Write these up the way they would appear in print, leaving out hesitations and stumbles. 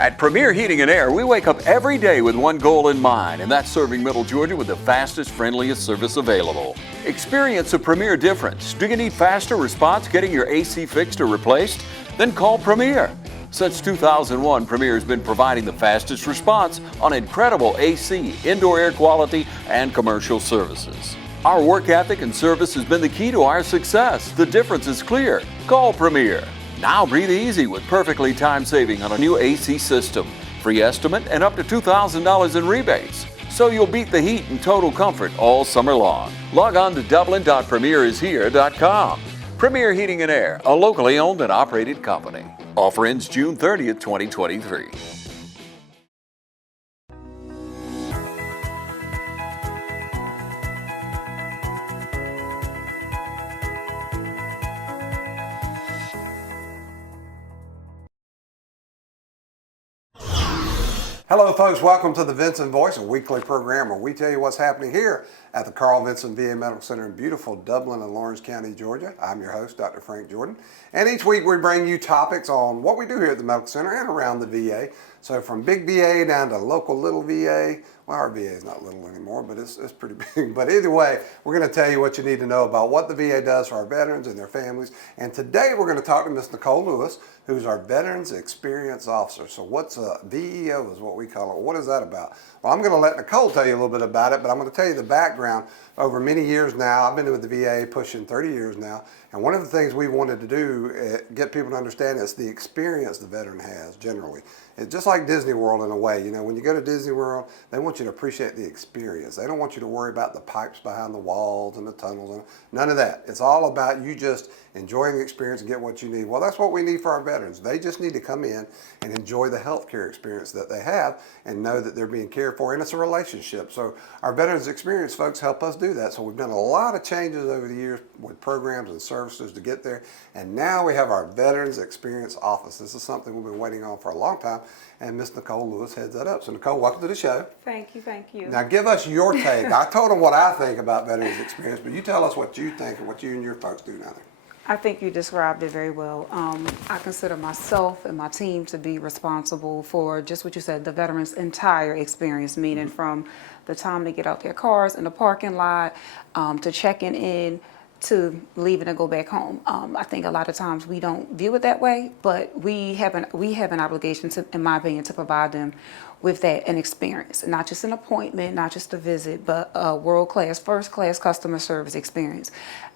At Premier Heating and Air, we wake up every day with one goal in mind, and that's serving Middle Georgia with the fastest, friendliest service available. Experience a Premier difference. Do you need faster response getting your AC fixed or replaced? Then call Premier. Since 2001, Premier has been providing the fastest response on incredible AC, indoor air quality, and commercial services. Our work ethic and service has been the key to our success. The difference is clear. Call Premier. Now breathe easy with perfectly time saving on a new AC system. Free estimate and up to $2,000 in rebates. So you'll beat the heat in total comfort all summer long. Log on to dublin.premierishere.com. Premier Heating and Air, a locally owned and operated company. Offer ends June 30th, 2023. Hello folks, welcome to the Vinson Voice, a weekly program where we tell you what's happening here at the Carl Vinson VA Medical Center in beautiful Dublin and Lawrence County, Georgia. I'm your host, Dr. Frank Jordan, and each week we bring you topics on what we do here at the Medical Center and around the VA. So from big VA down to local little VA. Well, our VA is not little anymore, but it's pretty big. But either way, we're going to tell you what you need to know about what the VA does for our veterans and their families. And today we're going to talk to Ms. Nicole Lewis, who's our Veterans Experience Officer. So what's a VEO is what we call it. What is that about? Well, I'm going to let Nicole tell you a little bit about it, but I'm going to tell you the background. Over many years now, I've been with the VA pushing 30 years now, and one of the things we wanted to do, get people to understand, is the experience the veteran has generally. It's just like Disney World in a way. You know, when you go to Disney World, they want you to appreciate the experience. They don't want you to worry about the pipes behind the walls and the tunnels, and none of that. It's all about you just enjoying the experience and get what you need. Well, that's what we need for our veterans. They just need to come in and enjoy the healthcare experience that they have and know that they're being cared for, and it's a relationship. So our Veterans Experience folks help us do that. So we've done a lot of changes over the years with programs and services to get there, and now we have our Veterans Experience Office. This is something we've been waiting on for a long time, and Miss Nicole Lewis heads that up. So Nicole, welcome to the show. Thank you, thank you. Now give us your take. I told them what I think about Veterans Experience, but you tell us what you think and what you and your folks do down there. I think you described it very well. I consider myself and my team to be responsible for just what you said, the veterans' entire experience, meaning from the time they get out their cars in the parking lot, to checking in, to leaving and go back home. I think a lot of times we don't view it that way, but we have an obligation to, in my opinion, to provide them with that an experience, not just an appointment, not just a visit, but a world-class, first-class customer service experience.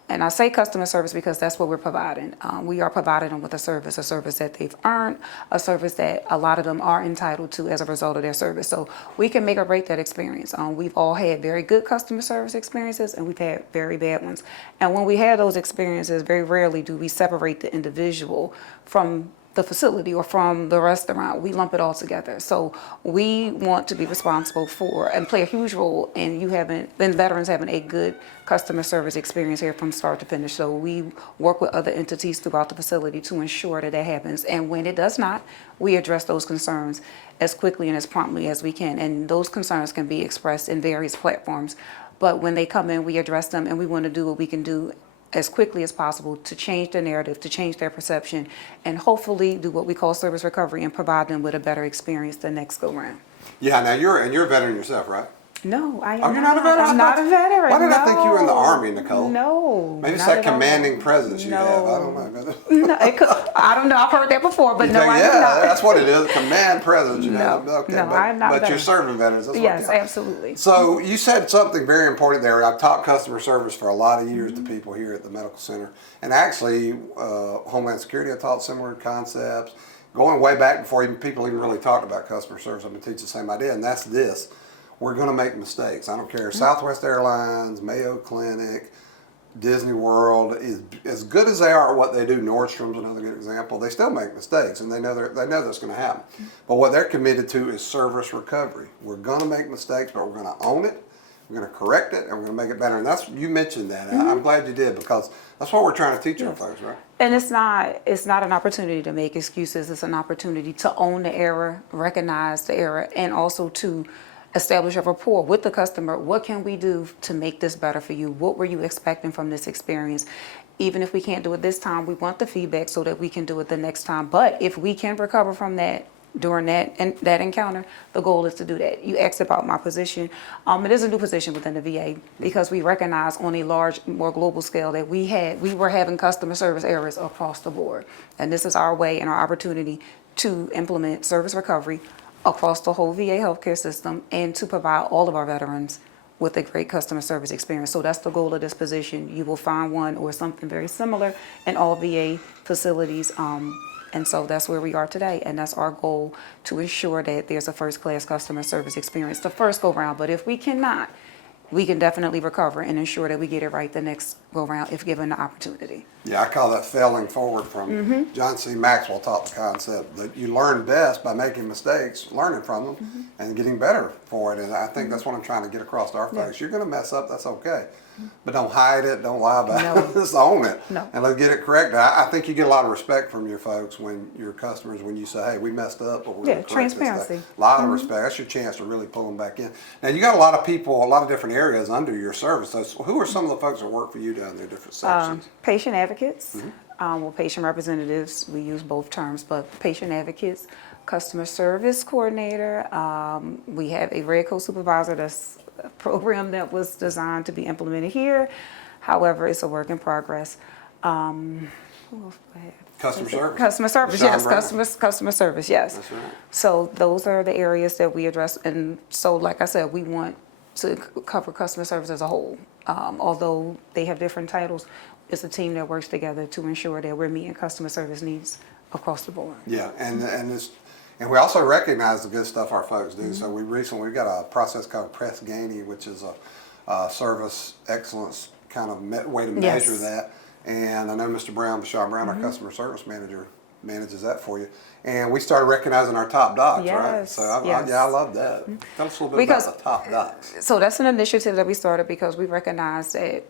And I say customer service because that's what we're providing. We are providing them with a service that they've earned, a service that a lot of them are entitled to as a result of their service. So we can make or break that experience. We've all had very good customer service experiences, and we've had very bad ones. And when we have those experiences, very rarely do we separate the individual from the facility or from the restaurant. We lump it all together. So we want to be responsible for and play a huge role in veterans having a good customer service experience here from start to finish. So we work with other entities throughout the facility to ensure that that happens. And when it does not, we address those concerns as quickly and as promptly as we can. And those concerns can be expressed in various platforms. But when they come in, we address them, and we want to do what we can do as quickly as possible to change the narrative, to change their perception, and hopefully do what we call service recovery and provide them with a better experience the next go round. Yeah, now you're a veteran yourself, right? No, I am you're not a veteran? I'm not a veteran. Why did I think you were in the Army, Nicole? No. Maybe it's that commanding presence you have. I don't know. No, I don't know. I've heard that before, but no, I'm not. Yeah, that's what it is. Command presence. You have. Okay, no, I'm not. But you're serving veterans. That's yes, absolutely. So you said something very important there. I've taught customer service for a lot of years to people here at the medical center, and actually, Homeland Security, I taught similar concepts. Going way back before people even really talked about customer service, I've been teaching the same idea, and that's this. We're going to make mistakes. I don't care. Southwest Airlines, Mayo Clinic, Disney World, is as good as they are at what they do. Nordstrom's another good example. They still make mistakes, and they know that's going to happen. But what they're committed to is service recovery. We're going to make mistakes, but we're going to own it. We're going to correct it, and we're going to make it better. And that's, you mentioned that. And I'm glad you did, because that's what we're trying to teach our folks, right? And it's not an opportunity to make excuses. It's an opportunity to own the error, recognize the error, and also to establish a rapport with the customer. What can we do to make this better for you? What were you expecting from this experience? Even if we can't do it this time, we want the feedback so that we can do it the next time. But if we can recover from that during that encounter, the goal is to do that. You asked about my position. It is a new position within the VA because we recognize on a large, more global scale that we were having customer service errors across the board. And this is our way and our opportunity to implement service recovery across the whole VA healthcare system and to provide all of our veterans with a great customer service experience. So that's the goal of this position. You will find one or something very similar in all VA facilities. And so that's where we are today. And that's our goal, to ensure that there's a first-class customer service experience the first go-round. But if we cannot, we can definitely recover and ensure that we get it right the next go-round if given the opportunity. Yeah, I call that failing forward from John C. Maxwell taught the concept that you learn best by making mistakes, learning from them, and getting better for it. And I think that's what I'm trying to get across to our folks. You're going to mess up, that's okay. But don't hide it, don't lie about it, just own it. No. And let's get it corrected. I think you get a lot of respect from your folks, when your customers, when you say, hey, we messed up, but we're going to correct this transparency. thing. A lot of respect. That's your chance to really pull them back in. Now, you got a lot of people, a lot of different areas under your service. So who are some of the folks that work for you down there, different sections? Patient advocates, well, patient representatives, we use both terms, but patient advocates, customer service coordinator, we have a Red Coat supervisor. That's a program that was designed to be implemented here. However, it's a work in progress. Who else do I have? Customer service. Customer service, Sean yes. Brown. Customer service, yes. That's right. So those are the areas that we address. And so, like I said, we want to cover customer service as a whole. Although they have different titles, it's a team that works together to ensure that we're meeting customer service needs across the board. Yeah, and we also recognize the good stuff our folks do. So we've got a process called Press Ganey, which is a service excellence kind of way to measure that. And I know Mr. Brown, Bashar Brown, our customer service manager, manages that for you. And we started recognizing our top docs, right? So I love that. Tell us a little bit about the top docs. So that's an initiative that we started because we recognized that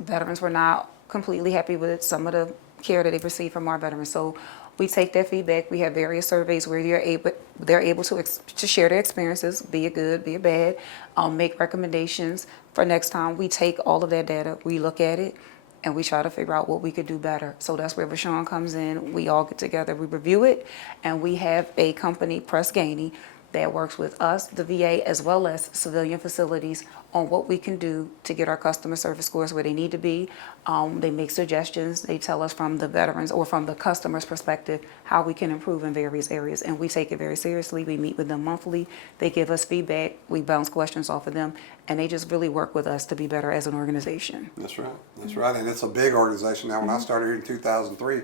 veterans were not completely happy with some of the care that they received from our veterans. So we take that feedback. We have various surveys where they're able to share their experiences, be it good, be it bad, make recommendations for next time. We take all of that data, we look at it, and we try to figure out what we could do better. So that's where Rashawn comes in. We all get together, we review it, and we have a company, Press Ganey, that works with us, the VA, as well as civilian facilities on what we can do to get our customer service scores where they need to be. They make suggestions. They tell us from the veterans or from the customer's perspective how we can improve in various areas, and we take it very seriously. We meet with them monthly. They give us feedback. We bounce questions off of them, and they just really work with us to be better as an organization. That's right. That's right. And it's a big organization now. When I started here in 2003,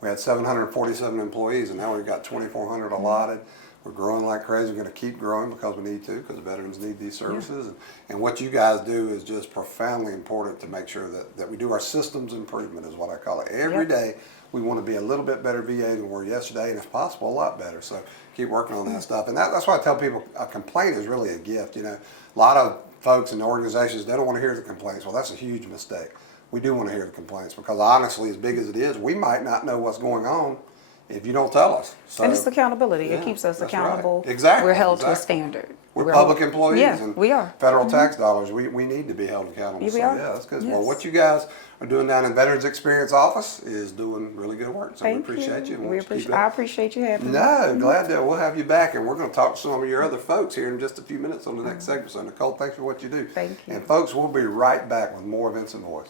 we had 747 employees, and now we've got 2,400 allotted. We're growing like crazy. We're going to keep growing because we need to, because the veterans need these services. And what you guys do is just profoundly important to make sure that we do our systems improvement, is what I call it. Every day we want to be a little bit better VA than we were yesterday, and if possible, a lot better. So keep working on that stuff. And that's why I tell people a complaint is really a gift. You know, a lot of folks in organizations, they don't want to hear the complaints. Well, that's a huge mistake. We do want to hear the complaints, because honestly, as big as it is, we might not know what's going on if you don't tell us. So, and it's accountability. It keeps us accountable. Right. Exactly. We're held to a standard. We're public employees, and we are. Federal tax dollars. We need to be held accountable. Yeah, so we are. yeah, that's good. Yes. Well, what you guys are doing down in Veterans Experience Office is doing really good work. So Thank we appreciate you. And I appreciate you having me. No, glad that we'll have you back, and we're going to talk to some of your other folks here in just a few minutes on the next segment. So Nicole, thanks for what you do. Thank you. And folks, we'll be right back with more Vinson Voice.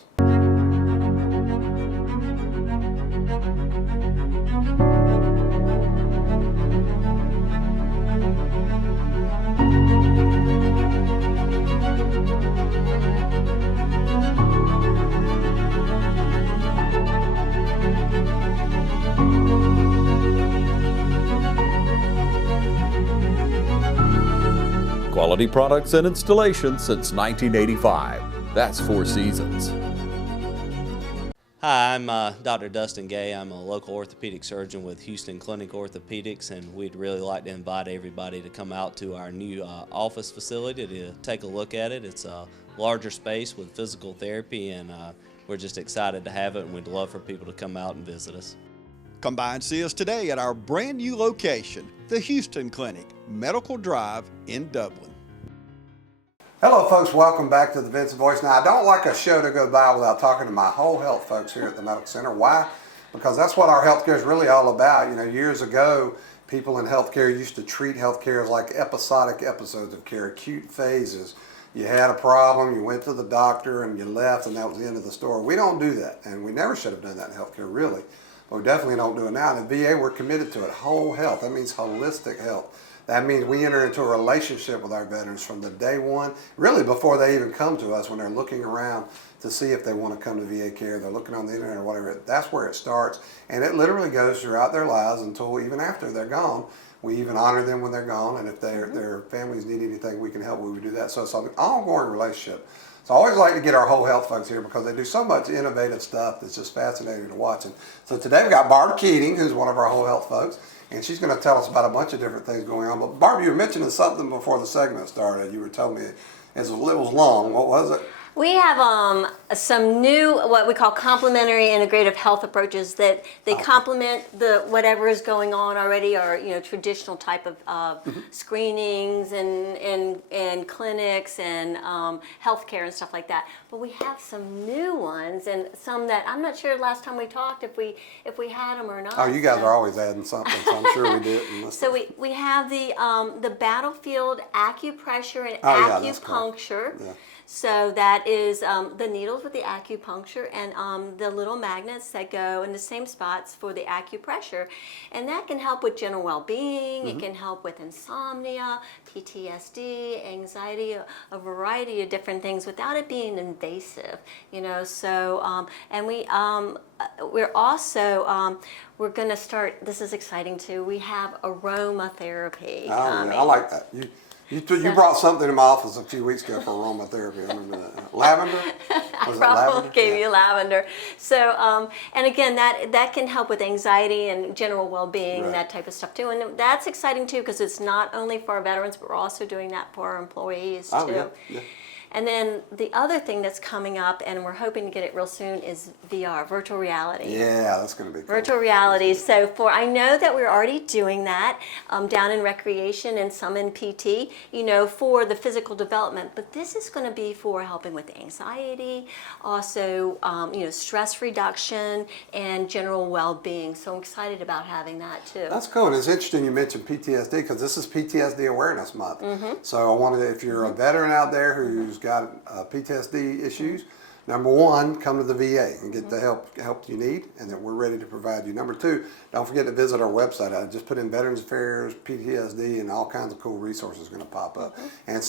Quality products and installations since 1985. That's 4 Seasons. Hi, I'm Dr. Dustin Gay. I'm a local orthopedic surgeon with Houston Clinic Orthopedics, and we'd really like to invite everybody to come out to our new office facility to take a look at it. It's a larger space with physical therapy, and we're just excited to have it, and we'd love for people to come out and visit us. Come by and see us today at our brand new location, the Houston Clinic, Medical Drive in Dublin. Hello folks, welcome back to the Vinson Voice. Now, I don't like a show to go by without talking to my whole health folks here at the Medical Center. Why? Because that's what our healthcare is really all about. You know, years ago, People in healthcare used to treat healthcare as like episodic episodes of care, acute phases. You had a problem, you went to the doctor, and you left, and that was the end of the story. We don't do that, and we never should have done that in healthcare, really. But we definitely don't do it now. In the VA, we're committed to it. Whole health. That means holistic health. That means we enter into a relationship with our veterans from the day one, really before they even come to us, when they're looking around to see if they want to come to VA care. They're looking on the internet or whatever. That's where it starts. And it literally goes throughout their lives until even after they're gone. We even honor them when they're gone, and if their families need anything we can help, we would do that. So it's an ongoing relationship. So I always like to get our whole health folks here because they do so much innovative stuff that's just fascinating to watch. And so today we got Barb Keating, who's one of our whole health folks, and she's going to tell us about a bunch of different things going on. But Barb, you were mentioning something before the segment started. You were telling me it was long. What was it? We have some new, what we call complementary integrative health approaches that they complement the whatever is going on already, or traditional type of screenings and clinics and healthcare and stuff like that. But we have some new ones, and some that I'm not sure last time we talked if we had them or not. Oh, you guys are always adding something, so I'm sure we did. So we have the battlefield acupressure and acupuncture. Yeah. So that is the needles with the acupuncture and the little magnets that go in the same spots for the acupressure. And that can help with general well-being. It can help with insomnia, PTSD, anxiety, a variety of different things without it being invasive, So, and we're also, we're going to start, this is exciting too, we have aromatherapy coming. I like that. You brought something to my office a few weeks ago for aromatherapy. I remember that. Lavender? I probably gave you lavender. So, and again, that can help with anxiety and general well-being, Right. that type of stuff too. And that's exciting too, because it's not only for our veterans, but we're also doing that for our employees too. Yeah. And then the other thing that's coming up, and we're hoping to get it real soon, is VR, virtual reality. Yeah, that's going to be cool. Virtual reality. So I know that we're already doing that down in recreation and some in PT, for the physical development. But this is going to be for helping with anxiety, also, stress reduction and general well-being. So I'm excited about having that too. That's cool. And it's interesting you mentioned PTSD because this is PTSD Awareness Month. So I wanted to, if you're a veteran out there who's got PTSD issues, number one, come to the VA and get the help you need, and that we're ready to provide you. Number two, don't forget to visit our website. I just put in Veterans Affairs, PTSD, and all kinds of cool resources going to pop up. And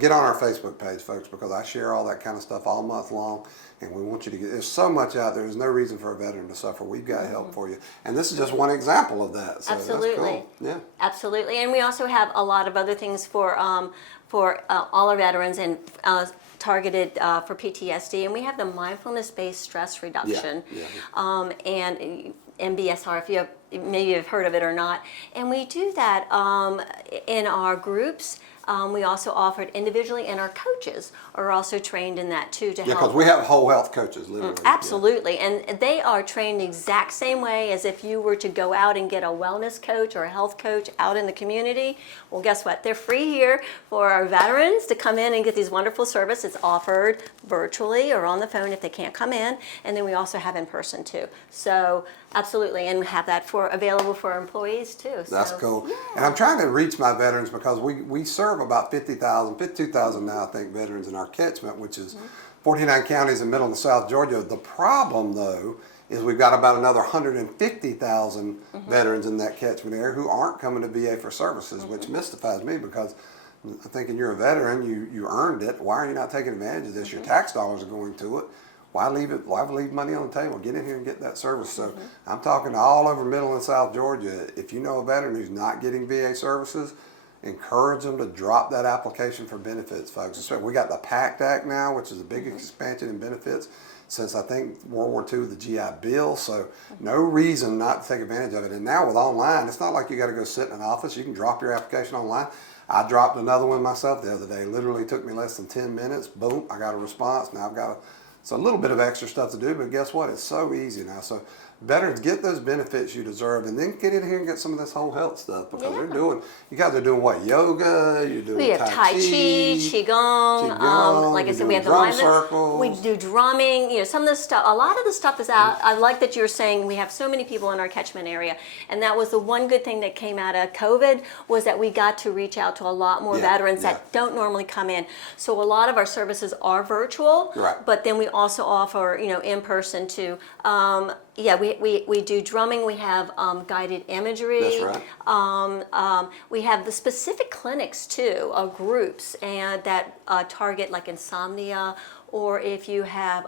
get on our Facebook page, folks, because I share all that kind of stuff all month long, and we want you to there's so much out there. There's no reason for a veteran to suffer. We've got help for you. And this is just one example of that. So Absolutely. That's cool. Yeah. Absolutely. And we also have a lot of other things for all our veterans and targeted for PTSD. And we have the mindfulness-based stress reduction, and MBSR, maybe you've heard of it or not. And we do that in our groups. We also offer it individually, and our coaches are also trained in that too to help. Yeah, because we have whole health coaches, literally. Absolutely, and they are trained the exact same way as if you were to go out and get a wellness coach or a health coach out in the community. Well, guess what? They're free here for our veterans to come in and get these wonderful services. It's offered virtually or on the phone if they can't come in, and then we also have in person too. So absolutely, and we have that available for our employees too. That's so, cool. Yeah. And I'm trying to reach my veterans because we serve about 52,000 now, I think, veterans in our catchment, which is 49 counties in middle and south Georgia. The problem, though, is we've got about another 150,000 veterans in that catchment area who aren't coming to VA for services, which mystifies me because I'm thinking you're a veteran, you earned it. Why are you not taking advantage of this? Your tax dollars are going to it. Why leave money on the table? Get in here and get that service. So I'm talking all over middle and south Georgia. If you know a veteran who's not getting VA services, encourage them to drop that application for benefits, folks. We got the PACT Act now, which is a big expansion in benefits since I think World War II, the GI Bill. So no reason not to take advantage of it. And now with online, it's not like you got to go sit in an office. You can drop your application online. I dropped another one myself the other day. Literally took me less than 10 minutes. Boom, I got a response. Now I've got it's a little bit of extra stuff to do, but guess what? It's so easy now. So veterans, get those benefits you deserve, and then get in here and get some of this whole health stuff, because Yeah. you guys are doing what, yoga, you're doing We have Tai Chi, Qigong. Like I you're said, we doing have the drum alignment. circles. We do drumming. You know, some of the stuff. A lot of the stuff is out. I like that you're saying we have so many people in our catchment area, and that was the one good thing that came out of COVID was that we got to reach out to a lot more veterans that don't normally come in. So a lot of our services are virtual, Right. but then we also offer, you know, in person too. Yeah, we do drumming. We have guided imagery. That's right. We have the specific clinics too, groups, and that target like insomnia, or if you have,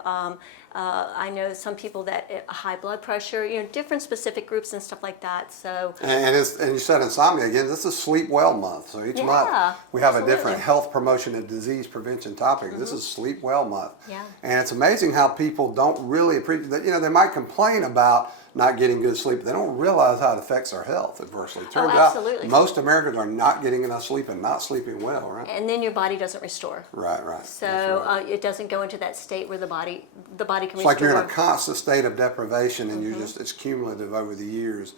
I know some people that high blood pressure, you know, different specific groups and stuff like that. So And you said insomnia again. This is Sleep Well Month, so each month we have a different health promotion and disease prevention topic. This is Sleep Well Month, and it's amazing how people don't really appreciate that. You know, they might complain about not getting good sleep, but they don't realize how it affects their health adversely. It turns out most Americans are not getting enough sleep and not sleeping well, right? And then your body doesn't restore. Right, right. So it doesn't go into that state where the body can restore. It's like you're in a constant state of deprivation, and it's cumulative over the years.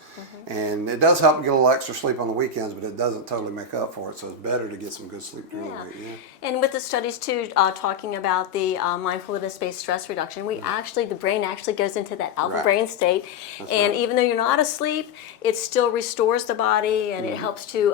And it does help get a little extra sleep on the weekends, but it doesn't totally make up for it. So it's better to get some good sleep during the week. Yeah. And with the studies too, talking about the mindfulness-based stress reduction, the brain actually goes into that alpha brain state, and even though you're not asleep, it still restores the body, and it helps to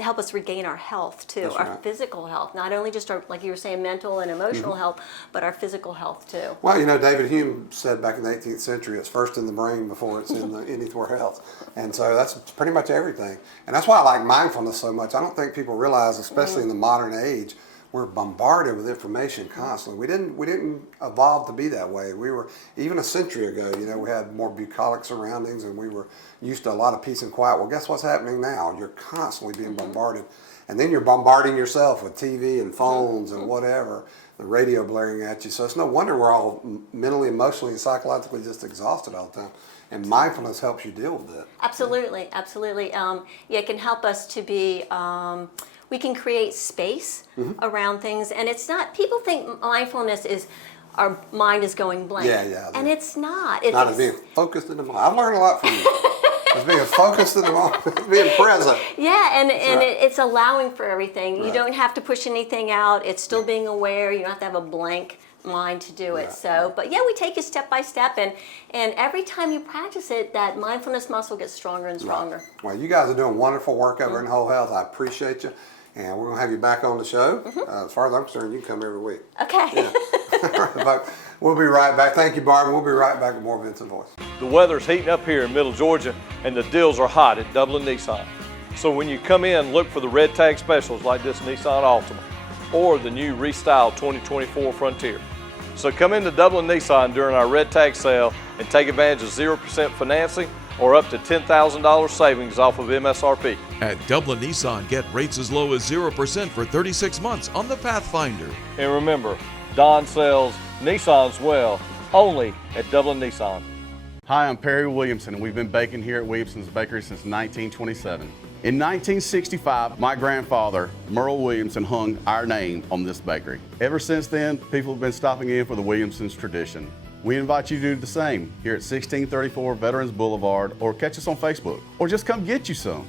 help us regain our health too, our physical health, not only just our, like you were saying, mental and emotional health, but our physical health too. Well, you know, David Hume said back in the 18th century, it's first in the brain before it's in anywhere else. And so that's pretty much everything. And that's why I like mindfulness so much. I don't think people realize, especially in the modern age, we're bombarded with information constantly. We didn't evolve to be that way. We were, even a century ago, you know, we had more bucolic surroundings, and we were used to a lot of peace and quiet. Well, guess what's happening now? You're constantly being bombarded. And then you're bombarding yourself with TV and phones and whatever, the radio blaring at you. So it's no wonder we're all mentally, emotionally, and psychologically just exhausted all the time. And mindfulness helps you deal with it. Absolutely, absolutely. It can help us to be, we can create space around things. And it's not, people think mindfulness is, our mind is going blank. And it's not. It's not being focused in the moment. I've learned a lot from you. It's being focused in the moment, being present. Yeah, and it's allowing for everything. You don't have to push anything out. It's still being aware. You don't have to have a blank mind to do it. So, but yeah, we take it step by step, and every time you practice it, that mindfulness muscle gets stronger and stronger. Well, you guys are doing wonderful work over in Whole Health. I appreciate you, and we're going to have you back on the show. As far as I'm concerned, you can come every week. Okay. Yeah. We'll be right back. Thank you, Barb. We'll be right back with more Vinson Voice. The weather's heating up here in Middle Georgia, and the deals are hot at Dublin Nissan. So when you come in, look for the red tag specials like this Nissan Altima or the new restyled 2024 Frontier. So come into Dublin Nissan during our red tag sale and take advantage of 0% financing or up to $10,000 savings off of MSRP. At Dublin Nissan, get rates as low as 0% for 36 months on the Pathfinder. And remember, Don sells Nissans well, only at Dublin Nissan. Hi, I'm Perry Williamson, and we've been baking here at Williamson's Bakery since 1927. In 1965, my grandfather, Merle Williamson, hung our name on this bakery. Ever since then, people have been stopping in for the Williamson's tradition. We invite you to do the same here at 1634 Veterans Boulevard, or catch us on Facebook, or just come get you some.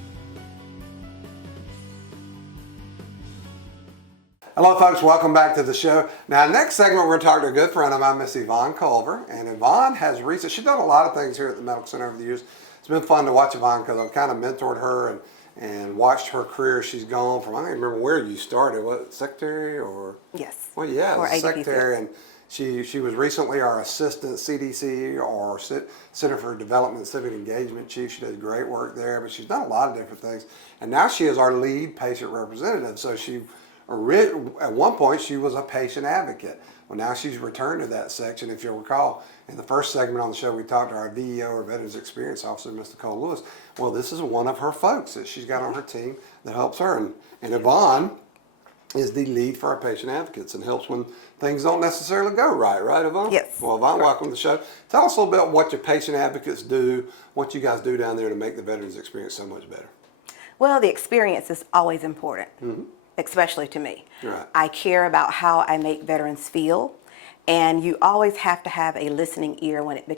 Hello, folks. Welcome back to the show. Now, next segment, we're going to talk to a good friend of mine, Miss Yvonne Culver. And Yvonne has she's done a lot of things here at the Medical Center over the years. It's been fun to watch yvonne because I've kind of mentored her and watched her career. She's gone from, I don't even remember where you started, what, secretary or? Yes. Well, yeah, or secretary. And she was recently our assistant CDC or Center for Development and Civic Engagement chief. She did great work there, but she's done a lot of different things. And now she is our lead patient representative. So at one point, she was a patient advocate. Well, now she's returned to that section. If you'll recall, in the first segment on the show, we talked to our VEO, or Veterans Experience Officer, Mr. Cole Lewis. Well, this is one of her folks that she's got on her team that helps her. And Yvonne is the lead for our patient advocates and helps when things don't necessarily go right, Yvonne? Yes. Well, Yvonne, welcome to the show. Tell us a little bit what your patient advocates do, what you guys do down there to make the Veterans Experience so much better. Well, the experience is always important. Especially to me. Right. I care about how I make veterans feel, And you always have to have a listening ear when it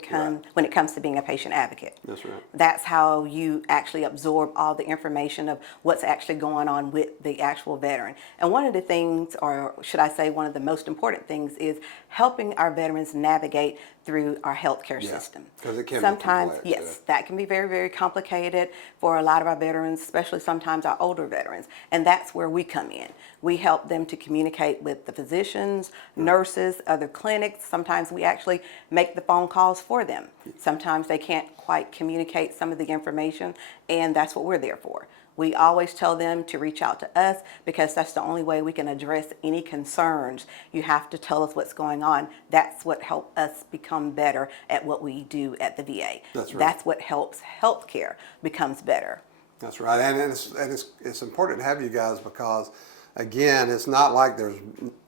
comes to being a patient advocate. That's right. That's how you actually absorb all the information of what's actually going on with the actual veteran. And one of the things, or should I say one of the most important things, is helping our veterans navigate through our healthcare system. Because it can sometimes, be complex. yes, that can be very, very complicated for a lot of our veterans, especially sometimes our older veterans. And that's where we come in. We help them to communicate with the physicians, nurses, other clinics. Sometimes we actually make the phone calls for them. Sometimes they can't quite communicate some of the information, and that's what we're there for. We always tell them to reach out to us because that's the only way we can address any concerns. You have to tell us what's going on. That's what helps us become better at what we do at the VA. That's right. That's what helps healthcare becomes better. That's right, and it's important to have you guys because, again, it's not like there's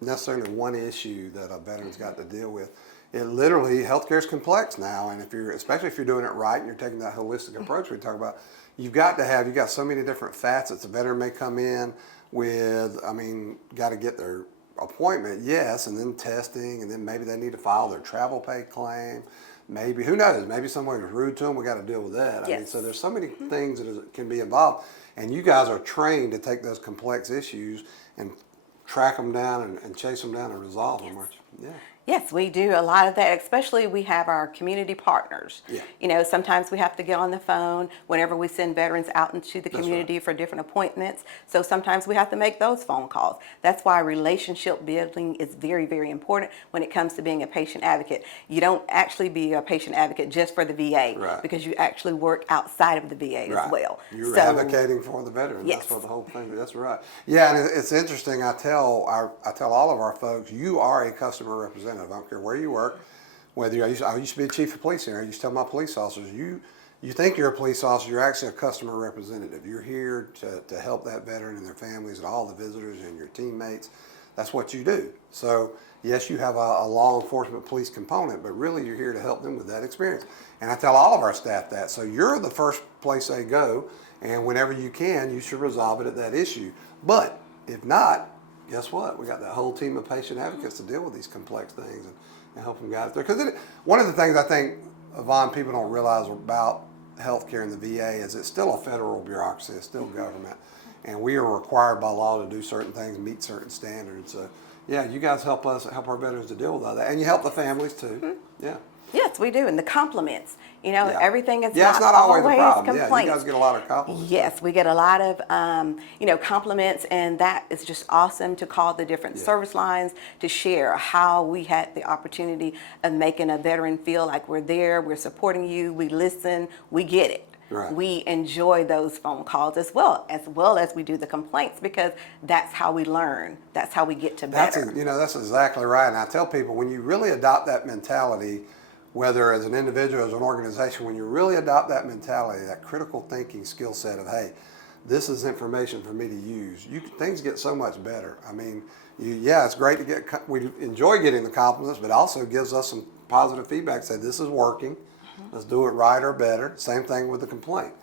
necessarily one issue that a veteran's got to deal with. It literally, healthcare is complex now, and especially if you're doing it right and you're taking that holistic approach we talk about, you've got so many different facets. A veteran may come in with, got to get their appointment, yes, and then testing, and then maybe they need to file their travel pay claim. Maybe, who knows, maybe someone was rude to them, we got to deal with that. Yes. So there's so many things that can be involved, and you guys are trained to take those complex issues and track them down and chase them down and resolve them, aren't you? Yeah. Yes, we do a lot of that, especially we have our community partners. Yeah. You know, sometimes we have to get on the phone whenever we send veterans out into the That's community right. for different appointments. So sometimes we have to make those phone calls. That's why relationship building is very, very important when it comes to being a patient advocate. You don't actually be a patient advocate just for the VA Right. because you actually work outside of the VA Right. as well. You're So- advocating for the veteran. Yes. That's what the whole thing. That's right. Yeah, and it's interesting. I tell all of our folks, you are a customer representative. I don't care where you work. Whether I used to be a chief of police here. I used to tell my police officers, you think you're a police officer, you're actually a customer representative. You're here to help that veteran and their families and all the visitors and your teammates. That's what you do. So yes, you have a law enforcement police component, but really you're here to help them with that experience. And I tell all of our staff that. So you're the first place they go, and whenever you can, you should resolve it at that issue. But if not, guess what? We got that whole team of patient advocates to deal with these complex things and help them guide it through. Because one of the things I think, Yvonne, people don't realize about healthcare in the VA is it's still a federal bureaucracy, it's still government, and we are required by law to do certain things, meet certain standards. So, yeah, you guys help our veterans to deal with all that, and you help the families too. Mm-hmm. Yeah. Yes, we do. And the compliments, yeah. Everything is it's not always a problem. complaints. Yeah, you guys get a lot of compliments. Yes, we get a lot of, compliments, and that is just awesome to call the different service lines to share how we had the opportunity of making a veteran feel like we're there, we're supporting you, we listen, we get it. Right. We enjoy those phone calls as well as we do the complaints because that's how we learn. That's how we get to better. That's exactly right. And I tell people, when you really adopt that mentality, whether as an individual or as an organization, when you really adopt that mentality, that critical thinking skill set of, hey, this is information for me to use, things get so much better. It's great to we enjoy getting the compliments, but also gives us some positive feedback, say this is working, let's do it right or better. Same thing with the complaint.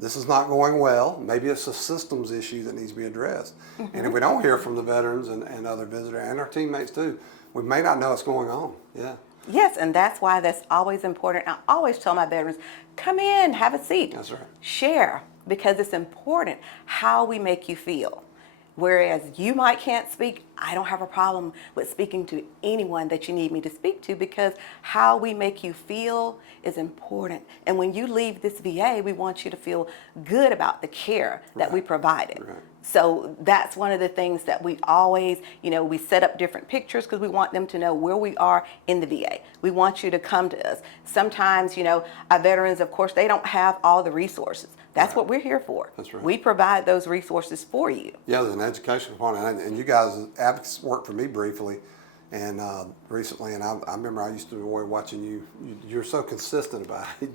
This is not going well. Maybe it's a systems issue that needs to be addressed. Mm-hmm. And if we don't hear from the veterans and other visitors and our teammates too, we may not know what's going on. Yeah. Yes, and that's why that's always important. I always tell my veterans, come in, have a seat. That's right. Share, because it's important how we make you feel. Whereas you might can't speak, I don't have a problem with speaking to anyone that you need me to speak to because how we make you feel is important. And when you leave this VA, we want you to feel good about the care that we provided. Right. So that's one of the things that we always, we set up different pictures because we want them to know where we are in the VA. We want you to come to us. Sometimes, our veterans, of course, they don't have all the resources. That's what we're here for. That's right. We provide those resources for you. Yeah, there's an education component, and you guys, advocates, worked for me briefly, and recently, and I remember I used to enjoy watching you. You're so consistent about it.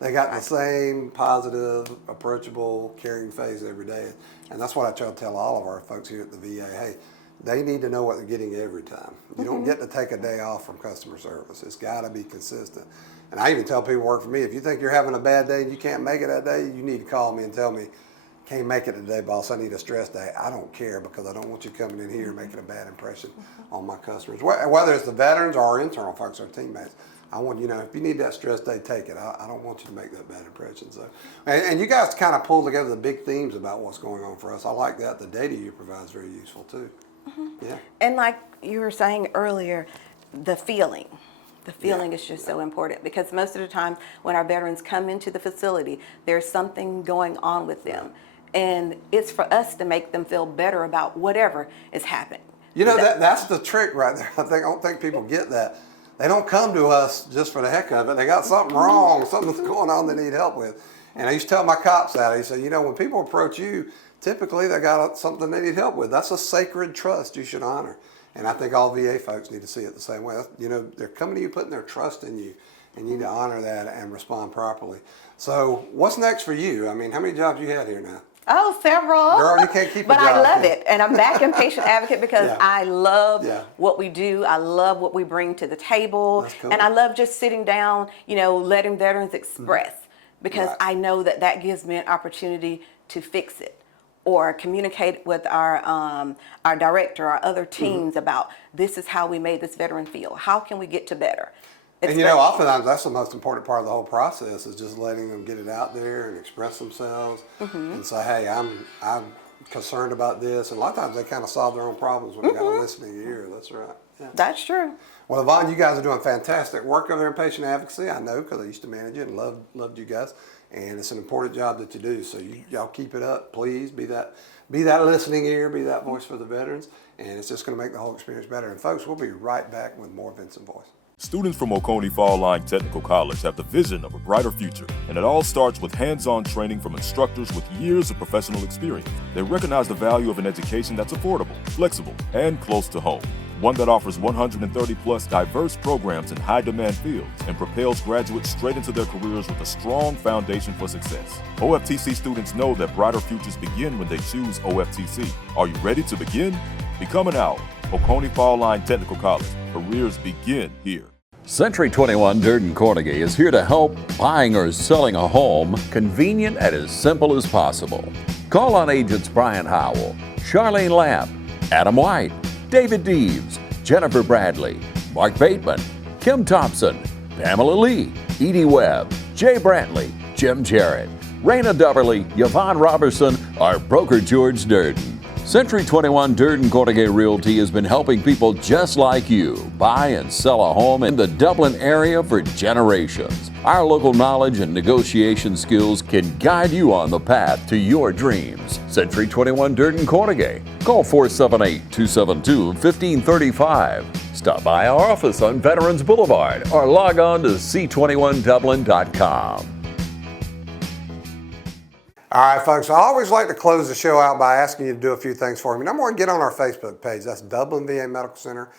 They got the same positive, approachable, caring face every day, and that's what I try to tell all of our folks here at the VA. Hey, they need to know what they're getting every time. You don't get to take a day off from customer service. It's got to be consistent. And I even tell people who work for me, if you think you're having a bad day and you can't make it that day, you need to call me and tell me, can't make it today, boss, I need a stress day. I don't care, because I don't want you coming in here making a bad impression on my customers. Whether it's the veterans or our internal folks, our teammates, I want, if you need that stress day, take it. I don't want you to make that bad impression. So, and you guys kind of pull together the big themes about what's going on for us. I like that. The data you provide is very useful too. Yeah. And like you were saying earlier, the feeling. The feeling is just so important, because most of the time when our veterans come into the facility, there's something going on with them. And it's for us to make them feel better about whatever is happening. That's the trick right there. I don't think people get that. They don't come to us just for the heck of it. They got something wrong, something's going on they need help with. And I used to tell my cops that. I used to say, when people approach you, typically they got something they need help with. That's a sacred trust you should honor. And I think all VA folks need to see it the same way. They're coming to you, putting their trust in you, and you need to honor that and respond properly. So what's next for you? I mean, how many jobs you had here now? Oh, several. Girl, you can't keep a But job. I love it. And I'm back in patient advocate because Yeah. I love Yeah. what we do. I love what we bring to the table. That's cool. And I love just sitting down, letting veterans express, because Right. I know that gives me an opportunity to fix it, or communicate with our director, our other teams about, this is how we made this veteran feel. How can we get to better? And oftentimes that's the most important part of the whole process, is just letting them get it out there and express themselves and say, hey, I'm concerned about this. And a lot of times they kind of solve their own problems when they got a listening ear. That's right. Yeah. That's true. Well, Yvonne, you guys are doing fantastic work over there in patient advocacy. I know, because I used to manage it and loved you guys. And it's an important job that you do. So y'all keep it up, please. Be that listening ear, be that voice for the veterans. And it's just going to make the whole experience better. And folks, we'll be right back with more Vinson Voice. Students from Oconee Fall Line Technical College have the vision of a brighter future, and it all starts with hands-on training from instructors with years of professional experience. They recognize the value of an education that's affordable, flexible, and close to home. One that offers 130-plus diverse programs in high-demand fields and propels graduates straight into their careers with a strong foundation for success. OFTC students know that brighter futures begin when they choose OFTC. Are you ready to begin? Become an owl. Oconee Fall Line Technical College. Careers begin here. Century 21 Durden Carnegie is here to help buying or selling a home convenient and as simple as possible. Call on agents Brian Howell, Charlene Lamp, Adam White, David Deeves, Jennifer Bradley, Mark Bateman, Kim Thompson, Pamela Lee, Edie Webb, Jay Brantley, Jim Jarrett, Raina Dubberly, Yvonne Robertson, our broker George Durden. Century 21 Durden Carnegie Realty has been helping people just like you buy and sell a home in the Dublin area for generations. Our local knowledge and negotiation skills can guide you on the path to your dreams. Century 21 Durden Carnegie. Call 478-272-1535. Stop by our office on Veterans Boulevard or log on to c21dublin.com. All right, folks, I always like to close the show out by asking you to do a few things for me. Number one, get on our Facebook page. That's Dublin VA Medical Center.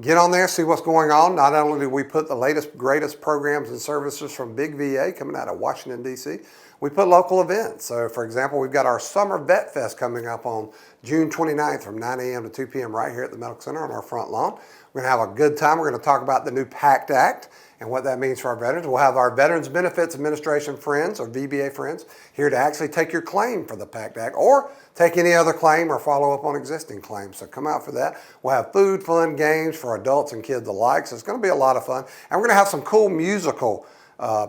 Get on there, see what's going on. Not only do we put the latest, greatest programs and services from Big VA coming out of Washington, D.C., we put local events. So, for example, we've got our Summer Vet Fest coming up on June 29th from 9 a.m. to 2 p.m. right here at the Medical Center on our front lawn. We're going to have a good time. We're going to talk about the new PACT Act and what that means for our veterans. We'll have our Veterans Benefits Administration friends, or VBA friends, here to actually take your claim for the PACT Act or take any other claim or follow up on existing claims. So come out for that. We'll have food, fun, games for adults and kids alike. So it's going to be a lot of fun. And we're going to have some cool musical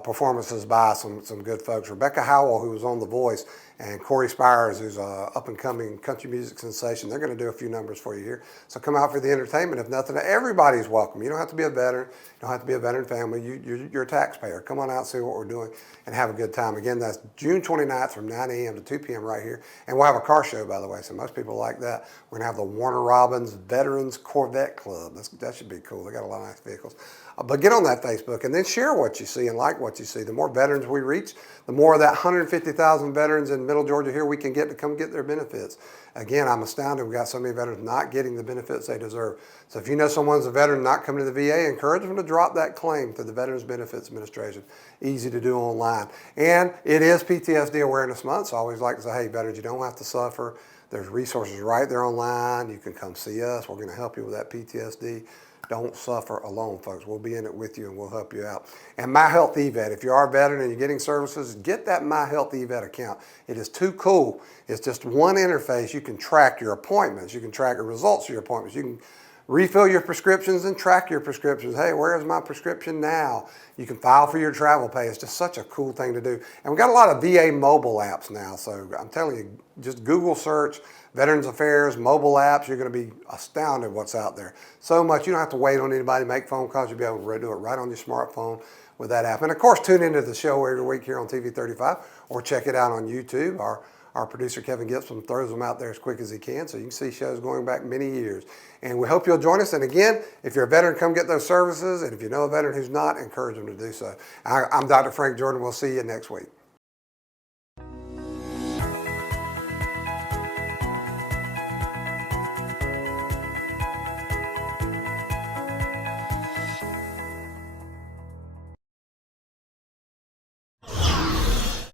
performances by some good folks. Rebecca Howell, who was on The Voice, and Corey Spires, who's an up-and-coming country music sensation. They're going to do a few numbers for you here. So come out for the entertainment. If nothing, everybody's welcome. You don't have to be a veteran. You don't have to be a veteran family. You're a taxpayer. Come on out, see what we're doing, and have a good time. Again, that's June 29th from 9 a.m. to 2 p.m. right here. And we'll have a car show, by the way, so most people like that. We're going to have the Warner Robins Veterans Corvette Club. That should be cool. They got a lot of nice vehicles. But get on that Facebook and then share what you see and like what you see. The more veterans we reach, the more of that 150,000 veterans in Middle Georgia here we can get to come get their benefits. Again, I'm astounded we've got so many veterans not getting the benefits they deserve. So if you know someone's a veteran not coming to the VA, encourage them to drop that claim to the Veterans Benefits Administration. Easy to do online. And it is PTSD Awareness Month, so I always like to say, hey, veterans, you don't have to suffer. There's resources right there online. You can come see us. We're going to help you with that PTSD. Don't suffer alone, folks. We'll be in it with you and we'll help you out. And My Health eVet, if you are a veteran and you're getting services, get that My Health eVet account. It is too cool. It's just one interface. You can track your appointments. You can track the results of your appointments. You can refill your prescriptions and track your prescriptions. Hey, where is my prescription now? You can file for your travel pay. It's just such a cool thing to do. And we've got a lot of VA mobile apps now. So I'm telling you, just Google search Veterans Affairs mobile apps. You're going to be astounded what's out there. So much. You don't have to wait on anybody to make phone calls. You'll be able to do it right on your smartphone with that app. And of course, tune into the show every week here on TV 35 or check it out on YouTube. Our producer, Kevin Gibson, throws them out there as quick as he can, so you can see shows going back many years. And we hope you'll join us. And again, if you're a veteran, come get those services. And if you know a veteran who's not, encourage them to do so. I'm Dr. Frank Jordan. We'll see you next week.